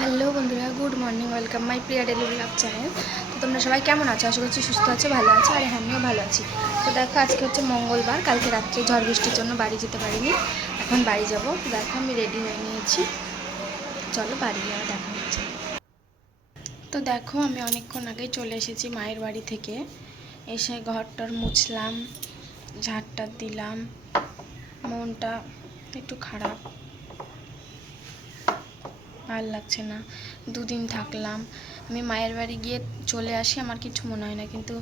Hello বন্ধুরা, good morning, welcome my Priya daily blog channel. তো তোমরা সবাই কেমন আছো? আশা করছি সুস্থ আছো, ভালো আছো, আর হ্যাঁ আমিও ভালো আছি। তো দেখো, আজকে হচ্ছে মঙ্গলবার, কালকে রাত্রে ঝড় বৃষ্টির জন্য বাড়ি যেতে পারিনি। এখন বাড়ি যাব। দেখো, আমি রেডি হয়ে নিয়েছি। চলো, বাড়ি গিয়ে দেখা হচ্ছে। তো দেখো, আমি অনেকক্ষণ আগেই চলে এসেছি মায়ের বাড়ি থেকে। এসে ঘরটার মুছলাম ঝাড়টা দিলাম। মনটা একটু খারাপ। ভালো লাগছে না। দুদিন থাকলাম। আমি মায়ের বাড়ি গিয়ে চলে আসি, আমার কিছু মনে হয় না। কিন্তু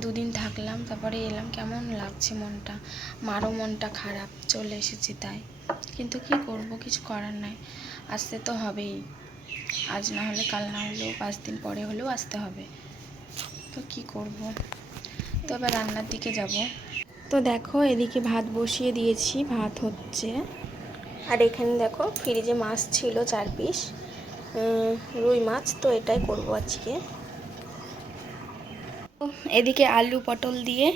দুদিন থাকলাম, তারপরে এলাম, কেমন লাগছে মনটা? মারও মনটা খারাপ, চলে এসেছি তাই। কিন্তু কি করব, কিছু করার নাই। আসতে তো হবেই। আজ না হলে কাল না হলেও পাঁচ দিন পরে হলেও আসতে হবে। তো কি করব? তো এবার রান্নার দিকে যাব। তো দেখো, এদিকে ভাত বসিয়ে দিয়েছি। ভাত হচ্ছে আর এখানে দেখো ফ্রিজে মাছ ছিল চার পিস। রুই মাছ, তো এটাই করব আজকে। এদিকে আলু পটল দিয়ে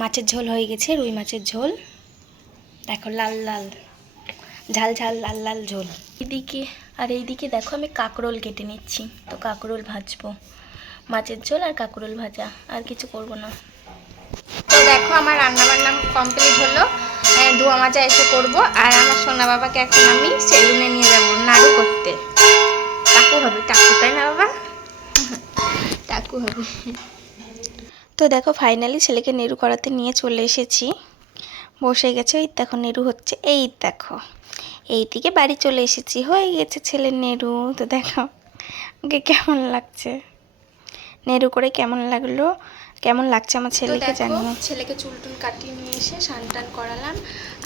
মাছের ঝোল হয়ে গেছে, রুই মাছের ঝোল। দেখো লাল লাল, ঝাল ঝাল লাল লাল ঝোল। এদিকে, আর এইদিকে দেখো আমি কাকরোল কেটে নিচ্ছি। তো কাকরোল ভাজবো, মাছের ঝোল আর কাকরোল ভাজা, আর কিছু করব না। তো দেখো আমার রান্নাবান্না কমপ্লিট হলো। ধোয়া মাজা এসে করব। আর আমার সোনা বাবাকে এখন আমি সেলুনে নিয়ে যাব নাড়ু করতে। টাকু হবে, টাকু, তাই না বাবা? টাকু হবে। তো দেখো ফাইনালি ছেলেকে নেড়ু করাতে নিয়ে চলে এসেছি। বসে গেছে, এই দেখো, নেড়ু হচ্ছে, এই দেখো। এই দিকে বাড়ি চলে এসেছি, হয়ে গেছে ছেলের নেড়ু। তো দেখো, ওকে কেমন লাগছে? নেড়ু করে কেমন লাগল? কেমন লাগছে আমার ছেলেকে জানিও? ছেলেকে চুল টুল কাটিয়ে নিয়ে এসে স্নান টান করালাম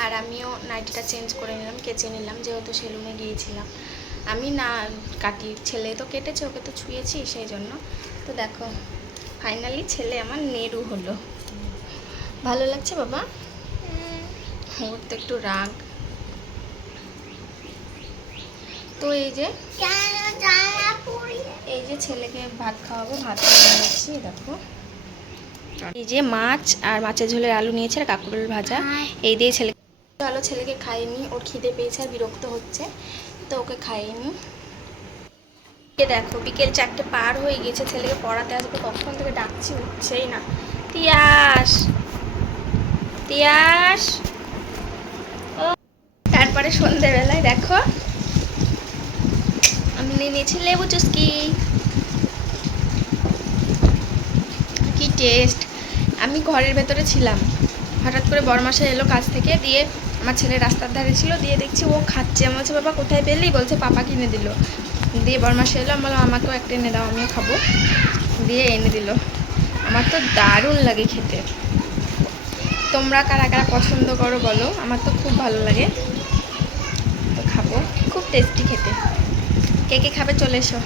আর আমিও নাইটিটা চেঞ্জ করে নিলাম কেচে নিলাম যেহেতু সেলুনে গিয়েছিলাম। আমি না কাটি ছেলে তো কেটেছে ওকে তো ছুঁয়েছি সেই জন্য। তো দেখো ফাইনালি ছেলে আমার নেড়ু হলো। ভালো লাগছে বাবা? ওর তো একটু রাগ। তো এই যে এই যে ছেলেকে ভাত খাওয়াবো ভাত খাওয়া নিচ্ছি এই যে মাছ আর মাছের ঝোলের আলু নিয়েছে আর কাকুরের ভাজা। এই দিয়ে ছেলে আলো ছেলেকে খাইনি ওর খিদে পেয়েছে আর বিরক্ত হচ্ছে তো ওকে খাইনি। দেখো বিকেল চারটে পার হয়ে গেছে ছেলেকে পড়াতে আসবে কখন থেকে ডাকছি উঠছেই না। তিয়াস তিয়াস। ও তারপরে সন্ধেবেলায় দেখো আমি নিয়ে নিয়েছি লেবু চুস্কি। কি টেস্ট আমি ঘরের ভেতরে ছিলাম। হঠাৎ করে বরমাসে এলো কাজ থেকে, দিয়ে আমার ছেলে রাস্তার ধারে ছিল, দিয়ে দেখছি ও খাচ্ছে। আমি বলছে, বাবা, কোথায় পেলি? বলছে, পাপা কিনে দিল। দিয়ে বরমাসে এলো, আমি বললাম, আমাকেও একটা এনে দাও, আমিও খাব। দিয়ে এনে দিল। আমার তো দারুণ লাগে খেতে। তোমরা কারা কারা পছন্দ করো বলো, আমার তো খুব ভালো লাগে। তো খাব, খুব টেস্টি খেতে। কে কে খাবে চলে এসো।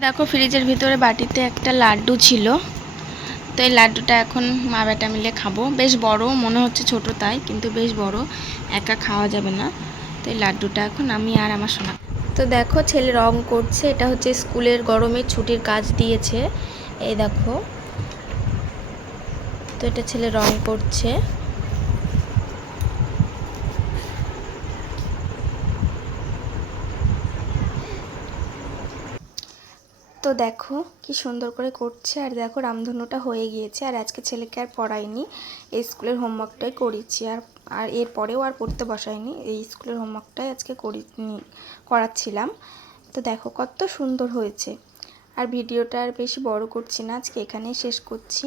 দেখো ফ্রিজের ভিতরে বাটিতে একটা লাড্ডু ছিল। তো এই লাড্ডুটা এখন মা বেটা মিলে খাব। বেশ বড়, মনে হচ্ছে ছোট তাই, কিন্তু বেশ বড়, একা খাওয়া যাবে না। তো এই লাড্ডুটা এখন আমি আর আমার সোনা। তো দেখো, ছেলে রং করছে, এটা হচ্ছে স্কুলের গরমে ছুটির কাজ দিয়েছে। এই দেখো, তো এটা ছেলে রং করছে। তো দেখো কি সুন্দর করে করছে, আর দেখো রামধনুটা হয়ে গিয়েছে, আর আজকে ছেলেকে আর পড়াইনি এই স্কুলের হোমওয়ার্কটাই করিয়েছি, আর আর এরপরেও আর পড়তে বসাইনি এই স্কুলের হোমওয়ার্কটাই আজকে করি করাচ্ছিলাম। তো দেখো কত সুন্দর হয়েছে। আর ভিডিওটা আর বেশি বড় করছি না, আজকে এখানেই শেষ করছি।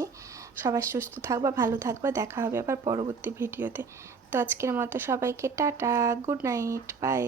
সবাই সুস্থ থাকবা, ভালো থাকবা, দেখা হবে আবার পরবর্তী ভিডিওতে। তো আজকের মতো সবাইকে টাটা, গুড নাইট, বাই।